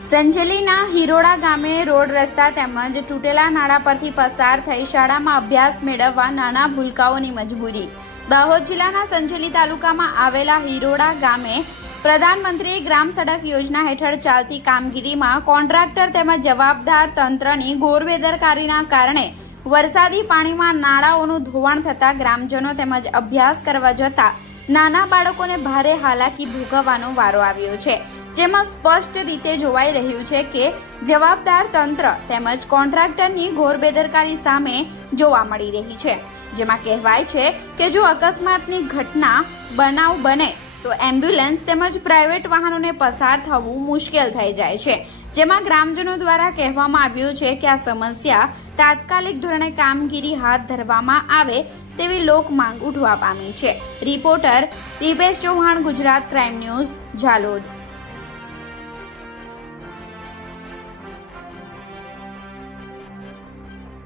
સંજેલીના હિરોડા ગામે રોડ રસ્તા તેમજ તૂટેલા નાળા પરથી પસાર થઈ શાળામાં અભ્યાસ મેળવવા નાના ભૂલકાઓની મજબૂરી. દાહોદ જિલ્લાના સંજેલી તાલુકામાં આવેલા હિરોડા ગામે પ્રધાનમંત્રી ગ્રામ સડક યોજના હેઠળ ચાલતી કામગીરીમાં કોન્ટ્રાક્ટર તેમજ જવાબદાર તંત્રની ગોરવેદરકારીના કારણે વરસાદી પાણીમાં નાળાઓનું ધોવાણ થતાં ગ્રામજનો તેમજ અભ્યાસ કરવા જતા નાના બાળકોને ભારે હાલાકી ભોગવવાનો વારો આવ્યો છે, જેમાં સ્પષ્ટ રીતે જોવાઈ રહ્યું છે કે જવાબદાર તંત્ર તેમજ કોન્ટ્રાક્ટરની ઘોર બેદરકારી સામે જોવા મળી રહી છે, જેમાં કહેવાય છે કે જો અકસ્માતની ઘટના બનાવ બને, તો એમ્બ્યુલન્સ તેમજ પ્રાઇવેટ વાહનોને પસાર થવું મુશ્કેલ થઈ જાય છે, જેમાં ગ્રામજનો દ્વારા કહેવામાં આવ્યું છે કે આ સમસ્યા તાત્કાલિક ધોરણે કામગીરી હાથ ધરવામાં આવે તેવી લોક માંગ ઉઠવા પામી છે. Reporter Dipesh Chauhan Gujarat crime news Jhalod.